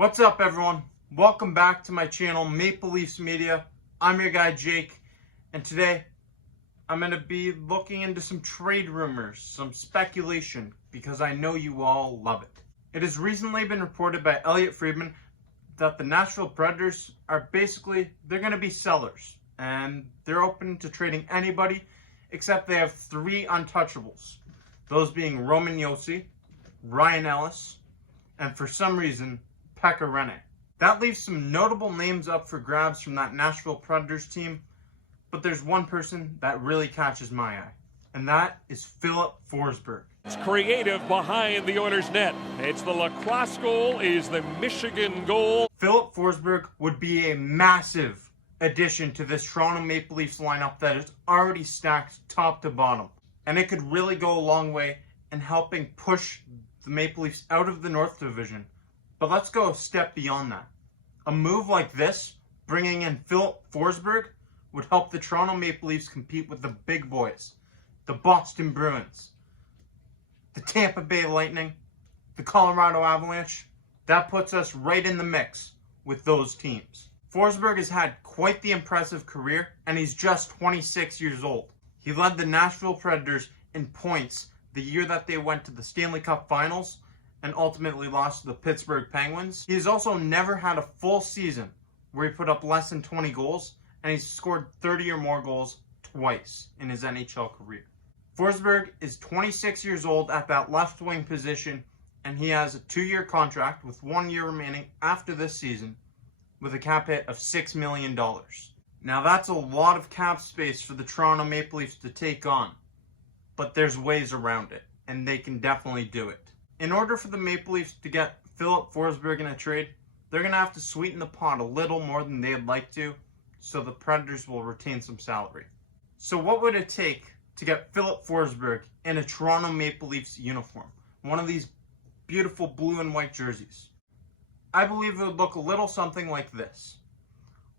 What's up, everyone? Welcome back to my channel, Maple Leafs Media. I'm your guy, Jake, and today I'm going to be looking into some trade rumors, some speculation, because I know you all love it. It has recently been reported by Elliot Friedman that the Nashville Predators are they're going to be sellers, and they're open to trading anybody except they have three untouchables, those being Roman Josi, Ryan Ellis, and for some reason, Pekka Rinne. That leaves some notable names up for grabs from that Nashville Predators team, but there's one person that really catches my eye, and that is Filip Forsberg. It's creative behind the Oilers' net. It's the lacrosse goal, is the Michigan goal. Filip Forsberg would be a massive addition to this Toronto Maple Leafs lineup that is already stacked top to bottom, and it could really go a long way in helping push the Maple Leafs out of the North Division. But let's go a step beyond that. A move like this, bringing in Filip Forsberg, would help the Toronto Maple Leafs compete with the big boys, the Boston Bruins, the Tampa Bay Lightning, the Colorado Avalanche. That puts us right in the mix with those teams. Forsberg has had quite the impressive career, and he's just 26 years old. He led the Nashville Predators in points the year that they went to the Stanley Cup Finals and ultimately lost to the Pittsburgh Penguins. He has also never had a full season where he put up less than 20 goals, and he's scored 30 or more goals twice in his NHL career. Forsberg is 26 years old at that left wing position, and he has a 2-year contract with 1 year remaining after this season with a cap hit of $6 million. Now that's a lot of cap space for the Toronto Maple Leafs to take on, but there's ways around it, and they can definitely do it. In order for the Maple Leafs to get Filip Forsberg in a trade, they're going to have to sweeten the pot a little more than they'd like to, so the Predators will retain some salary. So what would it take to get Filip Forsberg in a Toronto Maple Leafs uniform? One of these beautiful blue and white jerseys. I believe it would look a little something like this.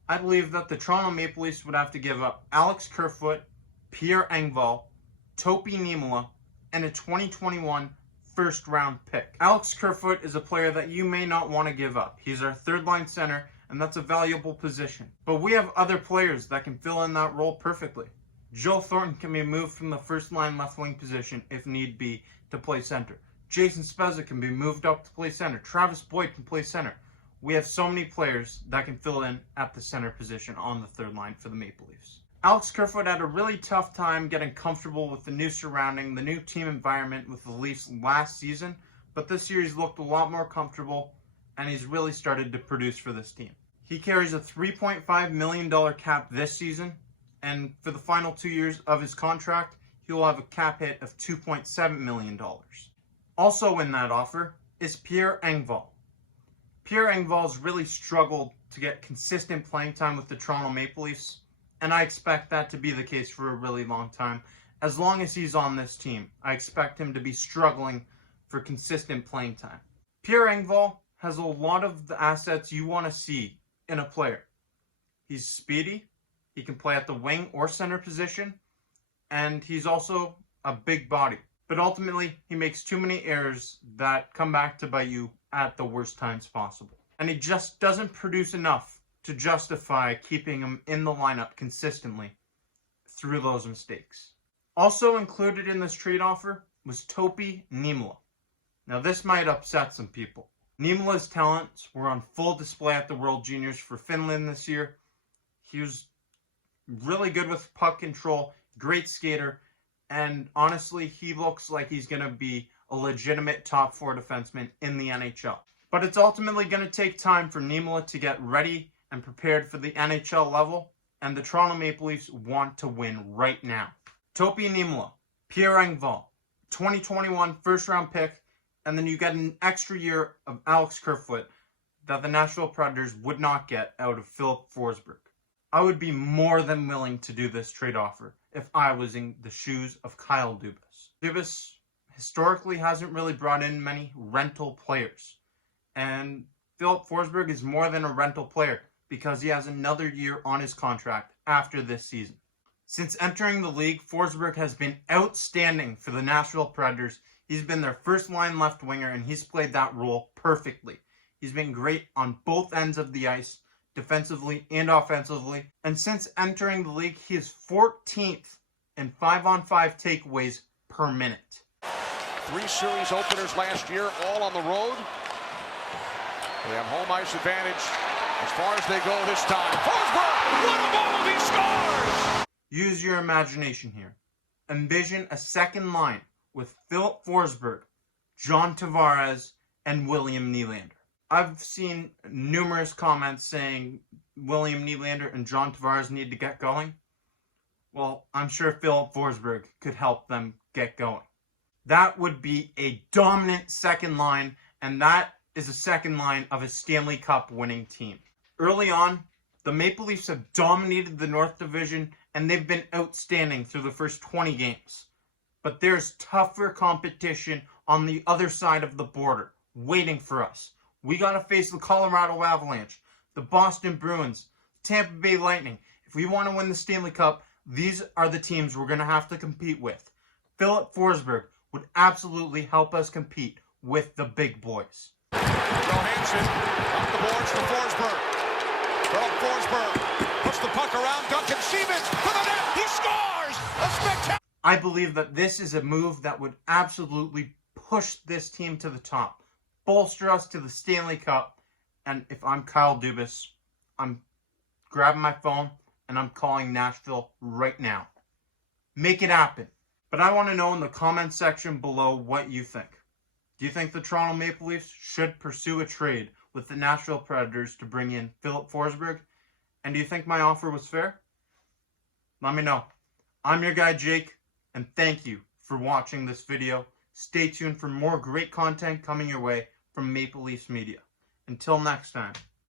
I believe that the Toronto Maple Leafs would have to give up Alex Kerfoot, Pierre Engel, Topi Nemola, and a 2021 first-round pick. Alex Kerfoot is a player that you may not want to give up. He's our third-line center, and that's a valuable position. But we have other players that can fill in that role perfectly. Joe Thornton can be moved from the first-line left-wing position, if need be, to play center. Jason Spezza can be moved up to play center. Travis Boyd can play center. We have so many players that can fill in at the center position on the third line for the Maple Leafs. Alex Kerfoot had a really tough time getting comfortable with the new surrounding, the new team environment with the Leafs last season, but this year he's looked a lot more comfortable, and he's really started to produce for this team. He carries a $3.5 million cap this season, and for the final 2 years of his contract, he will have a cap hit of $2.7 million. Also in that offer is Pierre Engel. Pierre Engel has really struggled to get consistent playing time with the Toronto Maple Leafs, and I expect that to be the case for a really long time. As long as he's on this team, I expect him to be struggling for consistent playing time. Pierre Engel has a lot of the assets you want to see in a player. He's speedy, he can play at the wing or center position, and he's also a big body. But ultimately, he makes too many errors that come back to bite you at the worst times possible. And he just doesn't produce enough to justify keeping him in the lineup consistently through those mistakes. Also included in this trade offer was Topi Nemola. Now this might upset some people. Nemola's talents were on full display at the World Juniors for Finland this year. He was really good with puck control, great skater, and honestly, he looks like he's going to be a legitimate top 4 defenseman in the NHL. But it's ultimately going to take time for Nemola to get ready and prepared for the NHL level, and the Toronto Maple Leafs want to win right now. Topi Nemola, Pierre Engel, 2021 first-round pick, and then you get an extra year of Alex Kerfoot that the Nashville Predators would not get out of Filip Forsberg. I would be more than willing to do this trade offer if I was in the shoes of Kyle Dubas. Dubas historically hasn't really brought in many rental players, and Filip Forsberg is more than a rental player because he has another year on his contract after this season. Since entering the league, Forsberg has been outstanding for the Nashville Predators. He's been their first-line left winger, and he's played that role perfectly. He's been great on both ends of the ice, defensively and offensively. And since entering the league, he is 14th in 5-on-5 takeaways per minute. 3 series openers last year, all on the road. They have home ice advantage as far as they go this time. Forsberg, what a move, he scores! Use your imagination here. Envision a second line with Filip Forsberg, John Tavares, and William Nylander. I've seen numerous comments saying William Nylander and John Tavares need to get going. Well, I'm sure Filip Forsberg could help them get going. That would be a dominant second line, and that is a second line of a Stanley Cup winning team. Early on, the Maple Leafs have dominated the North Division, and they've been outstanding through the first 20 games. But there's tougher competition on the other side of the border, waiting for us. We got to face the Colorado Avalanche, the Boston Bruins, Tampa Bay Lightning. If we want to win the Stanley Cup, these are the teams we're going to have to compete with. Filip Forsberg would absolutely help us compete with the big boys. Johansson up the boards for Forsberg. Filip Forsberg puts the puck around Duncan Siemens for the net. He scores! A spectacular! I believe that this is a move that would absolutely push this team to the top, bolster us to the Stanley Cup, and if I'm Kyle Dubas, I'm grabbing my phone and I'm calling Nashville right now. Make it happen. But I want to know in the comment section below what you think. Do you think the Toronto Maple Leafs should pursue a trade with the Nashville Predators to bring in Filip Forsberg? And do you think my offer was fair? Let me know. I'm your guy Jake, and thank you for watching this video. Stay tuned for more great content coming your way from Maple Leafs Media. Until next time.